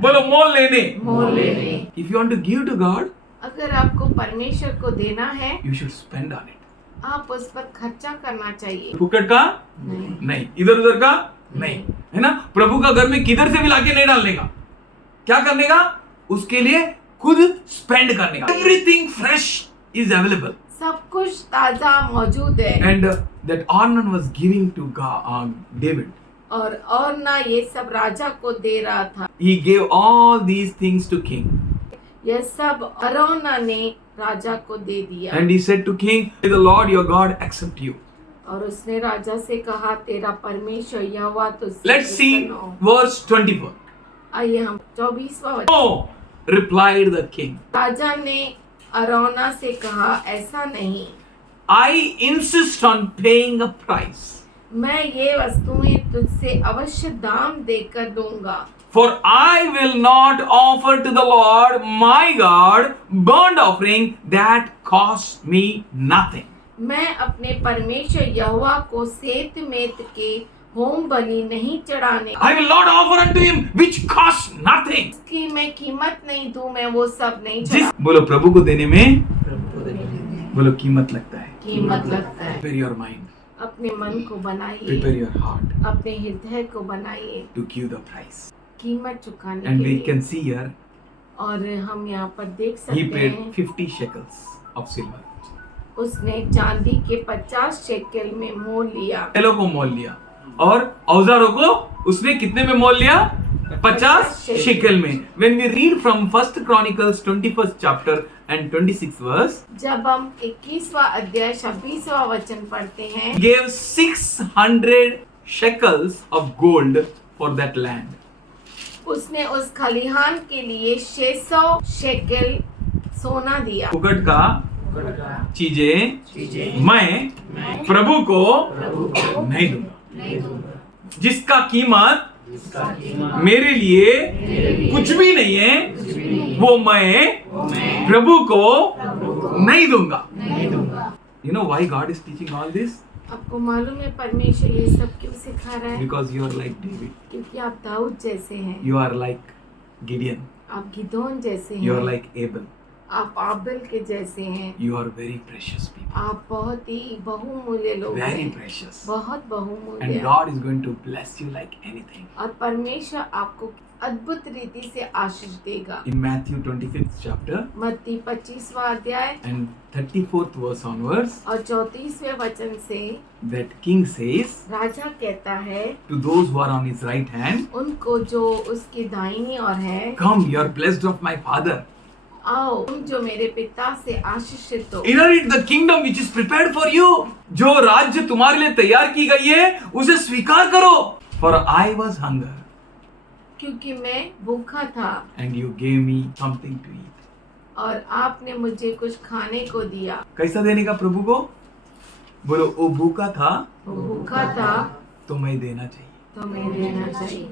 बोलो मोल लेने. मोल लेने। If you want to give to God, अगर आपको परमेश्वर को देना है, you should spend on it. आप उस पर खर्चा करना चाहिए। फुकट का नहीं, नहीं, इधर उधर का नहीं, है ना? प्रभु का घर में किधर से भी लाके नहीं डालने का. क्या करने का? उसके लिए खुद स्पेंड करने का. Everything fresh is available. सब कुछ ताजा मौजूद है। And that Ornan was giving to David. और ना ये सब राजा को दे रहा था। He gave all these things to king. यह सब अरौना ने राजा को दे दिया। And he said to king, "May the Lord your God accept you." और उसने राजा से कहा तेरा परमेश्वर यहोवा तुझसे Let's see प्रसन्न हो। verse 24. आइए हम 24वां। No, replied the king. राजा ने अरौना से कहा ऐसा नहीं, I insist on paying a price. मैं ये वस्तुएं तुझसे अवश्य दाम देकर दूंगा। For I will not offer to the Lord my God burnt offering that costs me nothing. मैं अपने परमेश्वर यहोवा को सेत मेत के होम बलि नहीं चढ़ाने I will not offer unto him which costs nothing. की मैं कीमत नहीं दूं, मैं वो सब नहीं जिस चढ़ा। बोलो प्रभु को देने में बोलो कीमत लगता है. कीमत लगता है। Prepare your mind, अपने मन को बनाइए, prepare your heart अपने हृदय को बनाइए to give the price. कीमत चुकाने And के we लिए। can see here और हम यहाँ पर देख he सकते paid हैं 50 shekels of silver. उसने चांदी के 50 शेकेल में मोल लिया। बैलों को मोल लिया और औजारों को उसने कितने में मोल लिया? 50 शेकेल में. When we read from 1 Chronicles 21st chapter and 26th verse, जब हम 21वां अध्याय 26वां वचन पढ़ते हैं, gave 600 shekels of gold for that land. उसने उस खलिहान के लिए 600 शेकेल सोना दिया। फुकट का चीजें मैं प्रभु को नहीं दूंगा, जिसका कीमत मेरे लिए कुछ भी नहीं है वो मैं प्रभु को नहीं दूंगा. You know why God is teaching all this? आपको मालूम है परमेश्वर ये सब क्यों सिखा रहा है? Because you are like David, क्योंकि आप दाऊद जैसे हैं, you are like Gideon, आप गिदोन जैसे you are हैं, like Abel, आप आबिल के जैसे हैं, you are very precious people, आप बहुत ही बहुमूल्य लोग very हैं, precious, बहुत and बहुमूल्य। God is going to bless you like anything. और परमेश्वर आपको अद्भुत रीति से आशीष देगा। In Matthew 25th chapter मत्ती 25वां अध्याय and 34th verse onwards, और 34वें वचन से that king says राजा कहता है to those who are on his right hand, उनको जो उसकी दाहिनी ओर है, come, you are blessed of my father, आओ तुम जो मेरे पिता से आशीषित हो, inherit the kingdom which is prepared for you. जो राज्य तुम्हारे लिए तैयार की गई है उसे स्वीकार करो. For I was hunger क्योंकि मैं भूखा था and you gave me something to eat. और आपने मुझे कुछ खाने को दिया। कैसा देने का प्रभु को? बोलो वो भूखा था वो भूखा था तो मैं देना चाहिए. तो मैं देना चाहिए।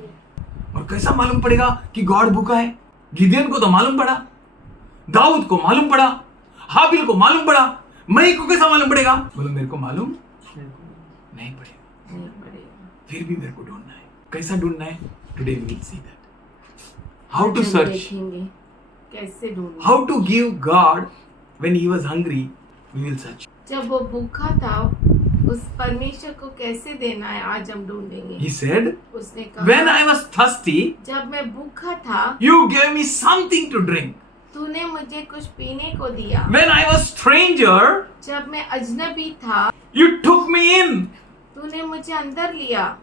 और कैसा मालूम पड़ेगा कि गॉड भूखा है? गिदेन को तो मालूम पड़ा, दाऊद को मालूम पड़ा, हाबिल को मालूम पड़ा, मैं को कैसा मालूम पड़ेगा? बोलो मेरे को मालूम नहीं पड़ेगा, नहीं पड़ेगा। फिर भी मेरे को ढूंढना है. कैसा ढूंढना है? Today we will see that. How to हम सर्च, देखेंगे कैसे ढूंढना। How to give God when he was hungry, we will search. जब वो भूखा था उस परमेश्वर को कैसे देना है आज हम ढूंढेंगे। ही सेड उसने कहा व्हेन आई वाज थर्स्टी जब मैं भूखा था you gave me something to drink. तूने मुझे कुछ पीने को दिया। व्हेन आई वाज स्ट्रेंजर जब मैं अजनबी था you took me in. तूने मुझे अंदर लिया।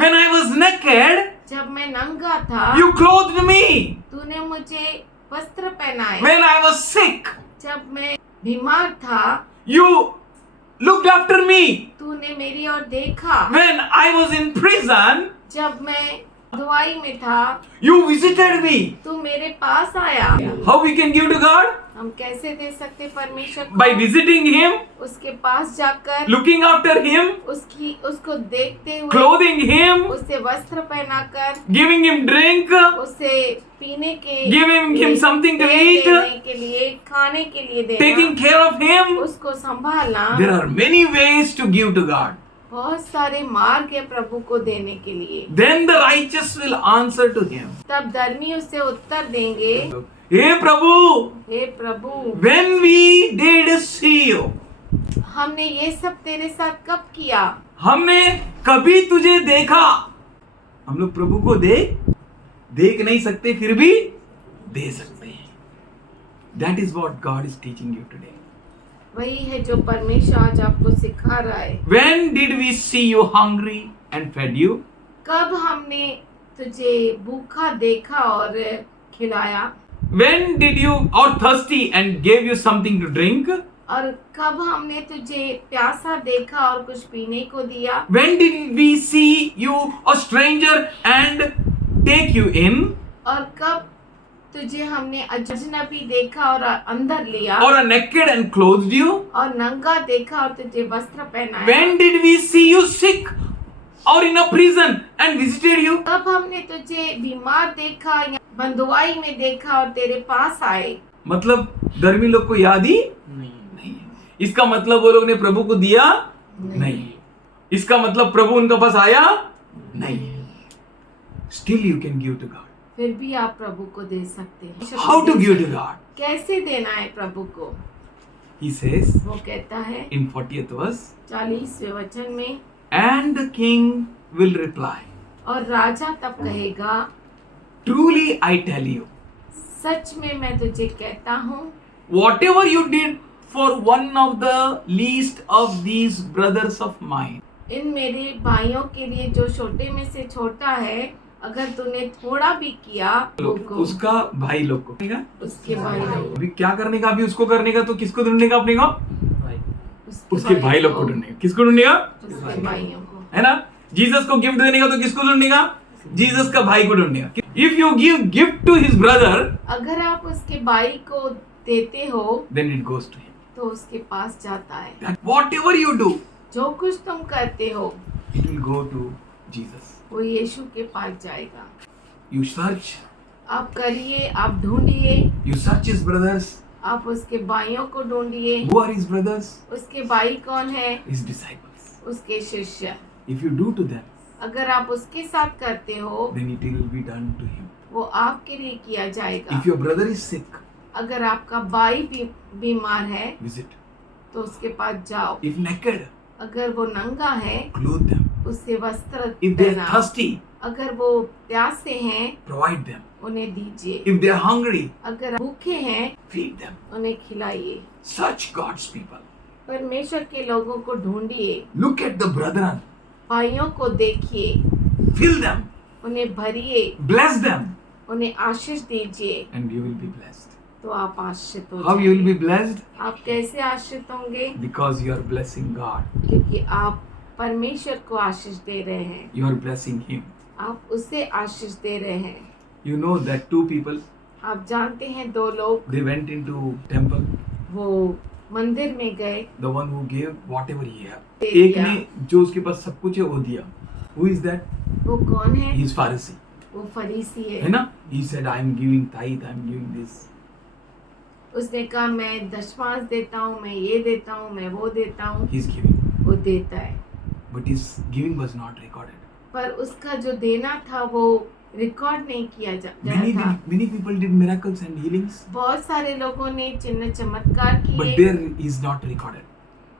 When I was naked, जब मैं नंगा था you clothed me. तूने मुझे वस्त्र पहनाए। When I was sick, जब मैं बीमार था you looked after me. तूने मेरी ओर देखा। When I was in prison, जब मैं दुआई में था you visited me. तू मेरे पास आया। How we can give to God? हम कैसे दे सकते परमेश्वर को? By visiting Him, उसके पास जाकर looking after Him, उसको देखते हुए, clothing Him, उसे वस्त्र पहनाकर, giving Him drink, उसे पीने के giving Him something to देने eat, के लिए, खाने के लिए taking देना, care of Him. उसको संभालना। There are many ways to give to God. बहुत सारे मार्ग है प्रभु को देने के लिए। Then the righteous will answer to Him. तब धर्मी उसे उत्तर देंगे, हे प्रभु, हे प्रभु when we did see you, हमने ये सब तेरे साथ कब किया? हमने कभी तुझे देखा. हम लोग प्रभु को देख नहीं सकते, फिर भी दे सकते हैं. That is what God is teaching you today. वही है जो परमेश्वर आज आपको सिखा रहा है। When did we see you hungry and fed you? कब हमने तुझे भूखा देखा और खिलाया? When did you or thirsty and gave you something to drink? और कब हमने तुझे प्यासा देखा और कुछ पीने को दिया? When did we see you a stranger and take you in? और कब तुझे हमने अजनबी देखा और अंदर लिया? Or a naked and clothed you? और नंगा देखा और तुझे वस्त्र पहनाया? When did we see you sick or in a prison and visited you? कब हमने तुझे बीमार देखा या बंधुआई में देखा और तेरे पास आए? मतलब धर्मी लोग को याद ही नहीं. इसका मतलब वो लोग ने प्रभु को दिया नहीं. इसका मतलब प्रभु उनके पास आया नहीं है. Still you can give to God. फिर भी आप प्रभु को दे सकते हैं. How to give to God? कैसे देना है प्रभु को? He says वो कहता है in 40th verse, 40वें वचन में, and the king will reply, और राजा तब कहेगा, truly I tell you, सच में मैं तुझे कहता हूँ, whatever you did for one of the least of these brothers of mine, इन मेरे भाइयों के लिए जो छोटे में से छोटा है, अगर तूने थोड़ा भी किया को, उसका भाई लोग को, उसके भाई लोग, अभी क्या करने का, अभी उसको करने का, तो किसको ढूंढने का अपने को? उसके भाई लोग को ढूंढने का. किसको ढूंढने का? उसके भाइयों को, है ना. जीसस को गिफ्ट देने का तो किसको ढूंढने का? जीसस का भाई को ढूंढने का. If you give gift to his brother, अगर आप उसके भाई को देते हो, then it goes to him. तो उसके पास जाता है. That whatever you do, जो कुछ तुम करते हो, it will go to Jesus. वो यीशु के पास जाएगा. You search, आप करिए, आप ढूंढिए, you search his brothers. आप उसके भाइयों को ढूंढिए. Who are his brothers? उसके भाई कौन है? His disciples. उसके शिष्य. If you do to them, अगर आप उसके साथ करते हो, then it will be done to him. वो आपके लिए किया जाएगा. If your brother is sick, अगर आपका भाई भी बीमार है, visit. तो उसके पास जाओ. If naked, अगर वो नंगा है, clothe them. उससे वस्त्र If they are पहनाओ. thirsty, अगर वो प्यासे हैं, provide them. उन्हें दीजिए. If they are hungry, अगर भूखे हैं, feed them. उन्हें खिलाइए. Search God's people. परमेश्वर के लोगों को ढूंढिए. Look at the brethren. भाइयों को देखिए, Fill them. उन्हें भरिए, Bless them. उन्हें आशीष दीजिए, And you will be blessed. तो आप आशीषित हो How you will be जाएंगे. blessed? आप कैसे आशीषित होंगे? Because you are blessing God. क्योंकि आप परमेश्वर को आशीष दे रहे हैं. You are blessing Him. आप उसे आशीष दे रहे हैं. You know that two people, आप जानते हैं, दो लोग they went into temple. वो मंदिर में गए. The one who gave whatever he had. दे एक दिया. ने जो उसके पास सब कुछ है वो दिया. Who is that? वो कौन है? He is Pharisee. वो फरीसी है है. ना? He said, I am giving tithe, I am giving this. उसने कहा, मैं दशमांश देता हूँ, मैं ये देता हूँ, मैं वो देता हूँ. He is giving. वो देता है, But his giving was not recorded. पर उसका जो देना था वो रिकॉर्ड नहीं किया Many, गया था. many people did miracles and healings, बहुत सारे लोगों ने चिन्ह चमत्कार but किए, there is not recorded.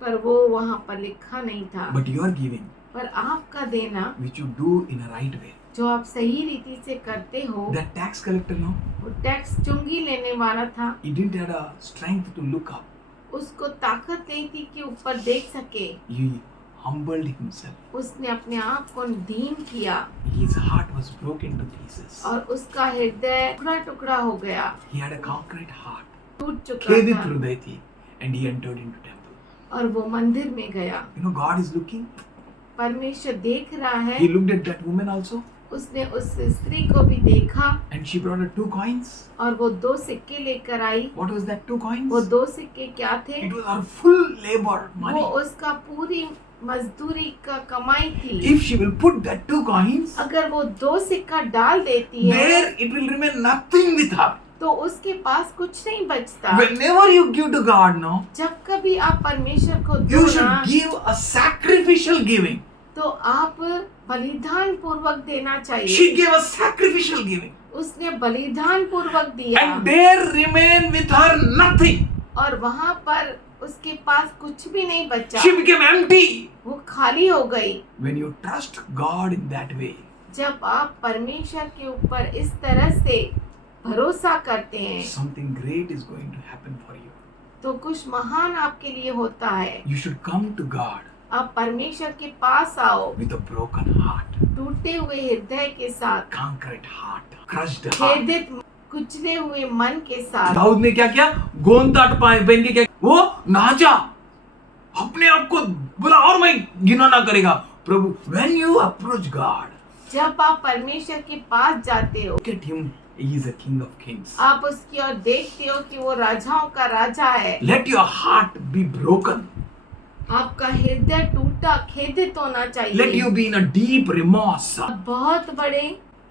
पर वो वहाँ पर लिखा नहीं था. But you are giving, पर आपका देना, which you do in a right way. जो आप सही रीति से करते हो, That tax collector, no, वो टैक्स चुंगी लेने वाला था. he didn't have a strength to look up. उसको ताकत नहीं थी कि ऊपर देख सके. He humbled himself. उसने अपने आप को दीन किया, His heart was broken to pieces. और उसका हृदय टुकड़ा टुकड़ा हो गया, He had a concrete heart. टूट चुका खेदित था, हृदय थी, and he entered into temple. और वो मंदिर में गया. You know, God is looking. परमेश्वर देख रहा है. He looked at that woman also, उसने उस स्त्री को भी देखा, and she brought her 2 coins. और वो 2 सिक्के लेकर आई. What was that 2 coins? वो 2 सिक्के क्या थे? It was her full labor money. वो उसका पूरी मजदूरी का कमाई थी. If she will put that 2 coins, अगर वो 2 सिक्का डाल देती है, there it will remain nothing with her. तो उसके पास कुछ नहीं बचता. Whenever you give to God, no, जब कभी आप परमेश्वर को you दो should ना, give a sacrificial giving. तो आप बलिदान पूर्वक देना She चाहिए. gave a sacrificial giving, उसने बलिदान पूर्वक दिया, and there remain with her nothing. और वहाँ पर उसके पास कुछ भी नहीं बचा. She became empty. वो खाली हो गई. When you trust God in that way, जब आप परमेश्वर के ऊपर इस तरह से भरोसा करते हैं, something great is going to happen for you. तो कुछ महान आपके लिए होता है. You should come to God आप परमेश्वर के पास आओ with a broken heart, टूटे हुए हृदय के साथ, contrite heart, crushed heart. खेदित कुचले हुए मन के साथ. दाऊद ने क्या किया? गोंद ताट पहन के क्या, वो नाचा, अपने आप को बोला, और मैं गिना ना करेगा. प्रभु, when you approach God, जब आप परमेश्वर के पास जाते हो, look at him, he is a king of kings. आप उसकी ओर देखते हो कि वो राजाओं का राजा है. Let your heart be broken. आपका हृदय टूटा खेदित होना Let चाहिए. you be in a deep remorse बहुत बड़े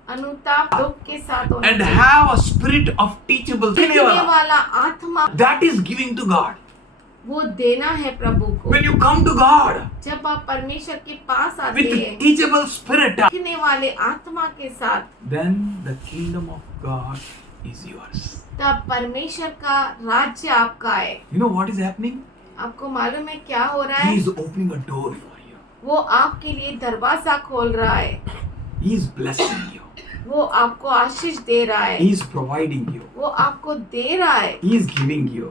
अनुताप दुख के साथ होना and चाहिए. have a spirit of teachable. सीखने वाला आत्मा, That is giving to God. वो देना है प्रभु को। When you come to God जब आप परमेश्वर के पास आते with हैं teachable spirit, सीखने वाले आत्मा के साथ, then the kingdom of God is yours. तब परमेश्वर का राज्य आपका है। You know what is happening? आपको मालूम है क्या हो रहा He है? is opening a door for you. वो आपके लिए दरवाजा खोल रहा है, He is blessing you. वो आपको आशीष दे रहा है, He is providing you. वो आपको दे रहा है, He is giving you.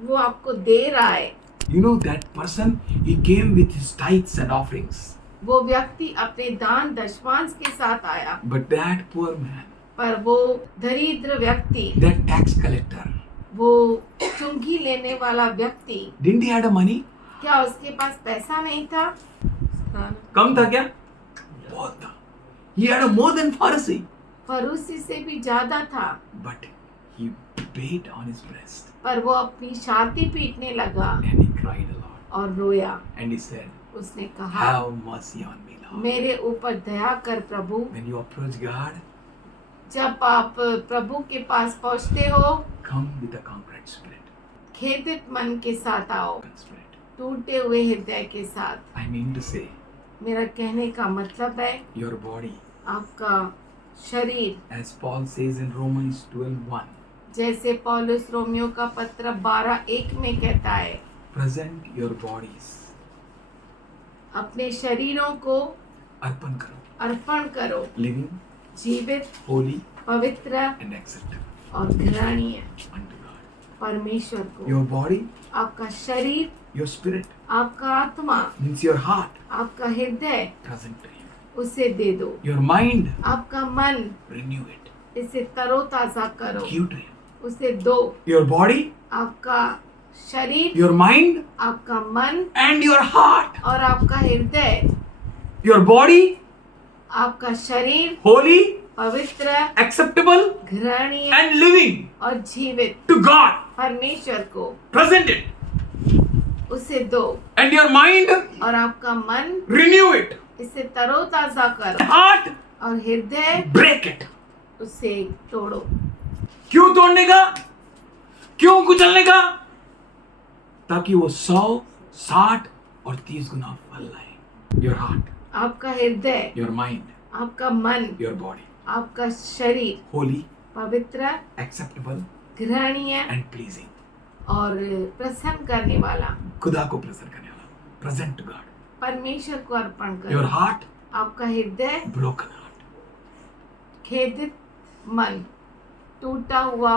वो आपको दे रहा है। You know that person, he came with his tithes and offerings. वो व्यक्ति अपने दान दशमांश के साथ आया, But that poor man, पर वो दरिद्र व्यक्ति, that tax collector, वो चुंगी लेने वाला व्यक्ति, didn't he had a money? क्या उसके पास पैसा नहीं था? कम था क्या? बहुत था. He had a more than Pharisee. फरूसी से भी ज्यादा था, But he beat on his breast पर वो अपनी छाती पीटने लगा and he cried a lot. और रोया। And he said, उसने कहा, have mercy on me, Lord. मेरे ऊपर दया कर प्रभु। When you approach God, जब आप प्रभु के पास पहुंचते हो, come with a contrite spirit. खेदित मन के साथ आओ, Contrite spirit. टूटे हुए हृदय के साथ। I mean to say, मेरा कहने का मतलब है your body, आपका शरीर, as Paul says in Romans 12:1, जैसे पौलुस रोमियो का पत्र 12:1 में कहता है, present your bodies, अपने शरीरों को अर्पण करो, अर्पण करो, living, जीवित, holy पवित्र and acceptable और घृणीय unto God. परमेश्वर को। Your body, आपका शरीर, your spirit, आपका आत्मा, means your heart, आपका हृदय, present to you. उसे दे दो। Your mind, आपका मन, renew it, इसे तरोताजा करो, give to him. उसे दो। Your body, आपका शरीर, your mind आपका मन and your heart. और आपका हृदय, Your body, आपका शरीर holy, पवित्र, acceptable घृणीय and living और जीवित to God. परमेश्वर को, Present it. उसे दो। And your mind, और आपका मन, renew it. इसे तरोताजा करो Heart, और हृदय, break it. उसे तोड़ो। क्यों तोड़ने का? क्यों कुचलने का? ताकि वो 100, 60 और 30 गुना फल लाए. Your heart, आपका हृदय, your mind, आपका मन, your body, आपका शरीर holy, पवित्र, acceptable घृणीय and pleasing. और प्रसन्न करने वाला, खुदा को प्रसन्न करने वाला. Present to God. परमेश्वर को अर्पण Your करो। heart, आपका हृदय, broken heart. खेदित मन, टूटा हुआ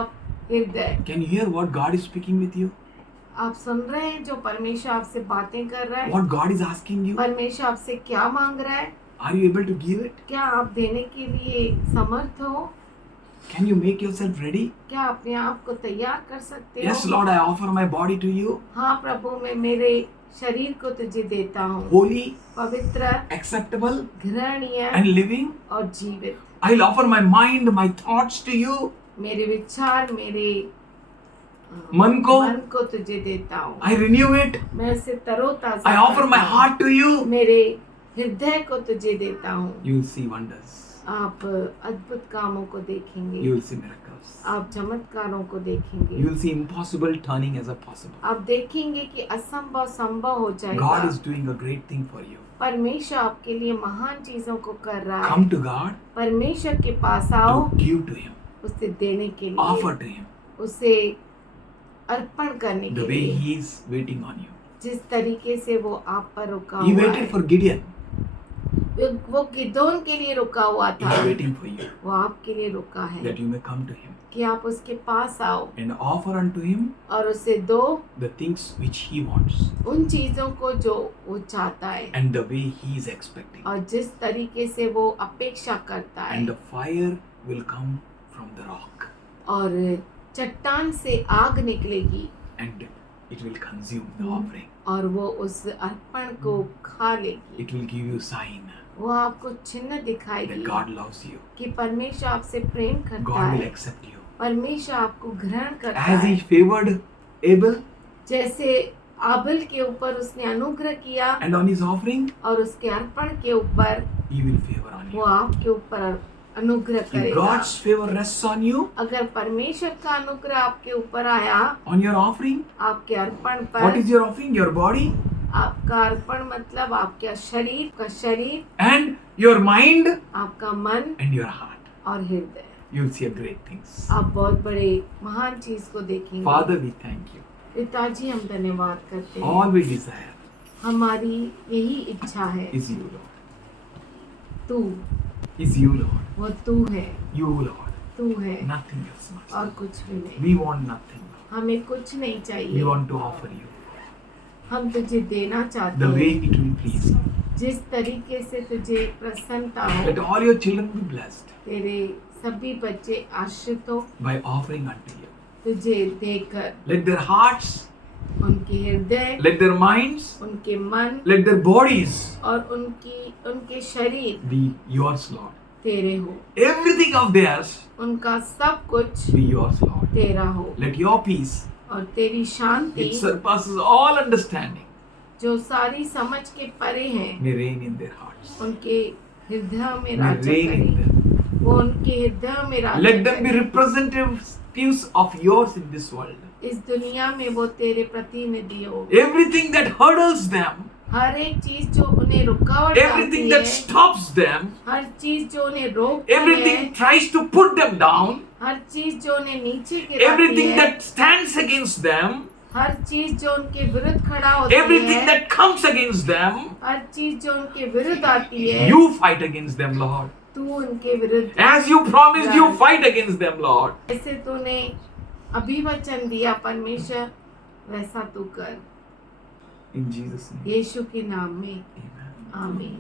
हृदय। Can you hear what God is speaking with you? आप सुन रहे हैं जो परमेश्वर आपसे बातें कर रहा है? What God is asking you? परमेश्वर आपसे क्या मांग रहा है? Are you able to give it? क्या आप देने के लिए समर्थ हो? Can you make yourself ready? क्या अपने आप को तैयार कर सकते हो? Yes, Lord, I offer my body to you. हाँ प्रभु, मैं मेरे शरीर को तुझे देता हूँ, Holy, पवित्र, acceptable घृणीय and living. और जीवित। I'll offer my mind, my thoughts to you. मेरे विचार, मेरे मन को तुझे देता हूँ। I renew it. मैं उसे तरोताजा I offer my करता हूँ। heart to you. मेरे हृदय को तुझे देता हूँ। You will see wonders. आप अद्भुत कामों को देखेंगे, You will see miracles. आप चमत्कारों को You देखेंगे, will see impossible turning as a possible. आप देखेंगे कि असंभव संभव हो God जाएगा। is doing a great thing for you. परमेश्वर आपके लिए महान चीजों को कर रहा है। Come to God परमेश्वर के पास आओ, to give to Him. उसे देने के Offer लिए, to Him उसे अर्पण करने the के way लिए, He is waiting on you. जिस तरीके से वो आप पर रुका He हुआ waited है। for Gideon. वो गिदोन के लिए रुका हुआ He था, is waiting for you वो आपके लिए रुका है that you may come to Him कि आप उसके पास आओ and offer unto Him और उसे दो the things which He wants उन चीजों को जो वो चाहता है and the way He is expecting. और जिस तरीके से वो अपेक्षा करता है। And the fire will come from the rock और चट्टान से आग निकलेगी and it will consume the offering. और वो उस अर्पण को खा लेगी। It will give you sign वो आपको चिन्ह दिखाएगी that God loves you. कि परमेश्वर आपसे प्रेम करता God will है, accept you. परमेश्वर आपको ग्रहण करता As है। He favored Abel जैसे आबिल के ऊपर उसने अनुग्रह किया and on his offering, और उसके अर्पण के ऊपर He will favor on वो you. आपके ऊपर अनुग्रह if करेगा। God's favor rests on you, अगर परमेश्वर का अनुग्रह आपके ऊपर आया, on your offering, आपके अर्पण what पर, is your offering? Your body आपका अर्पण मतलब आपका शरीर and your mind आपका मन and your heart. और हृदय, You'll see a great things. आप बहुत बड़े महान चीज को देखेंगे। Father, we thank you. पिताजी हम धन्यवाद करते हैं। All we desire हमारी यही इच्छा है, is you, Lord. तू, Is you, Lord. वो तू है, You, Lord. तू है Nothing else, Master. और कुछ भी नहीं। We want nothing. हमें कुछ नहीं We चाहिए, want to offer you हम तुझे देना चाहते the way हैं it will please you. जिस तरीके से तुझे प्रसन्नता हो। Let all your children be blessed तेरे सभी बच्चे आश्रित हो by offering unto you. तुझे देकर, Let their hearts, उनके हृदय, let their minds, उनके मन let their bodies और उनके शरीर be yours, Lord. तेरे हो। Everything of theirs उनका सब कुछ be yours, Lord. तेरा हो Let your peace, और तेरी शांति which surpasses all understanding, जो सारी समझ के परे है, may reign in their hearts. उनके हृदय में May राज्य reign in करे। them. वो उनके हृदय में राज्य Let them be करे। representatives of yours in this world. इस दुनिया में वो तेरे प्रतिनिधि हो। Everything that hurdles them, हर एक चीज जो उन्हें रुकावट everything डालती that है, stops them, हर चीज जो उन्हें रोकती है, everything tries to put them down, हर चीज जो उन्हें नीचे गिराती everything है, that stands against them, हर चीज जो उनके विरुद्ध खड़ा होती everything है, that comes against them, हर चीज जो उनके विरुद्ध आती है, you fight against them, Lord. तू उनके विरुद्ध, As you promised, you fight against them, Lord. जैसे तूने अभिवचन दिया परमेश्वर, वैसा तू कर। In Jesus' name, यीशु के नाम में amen. आमीन।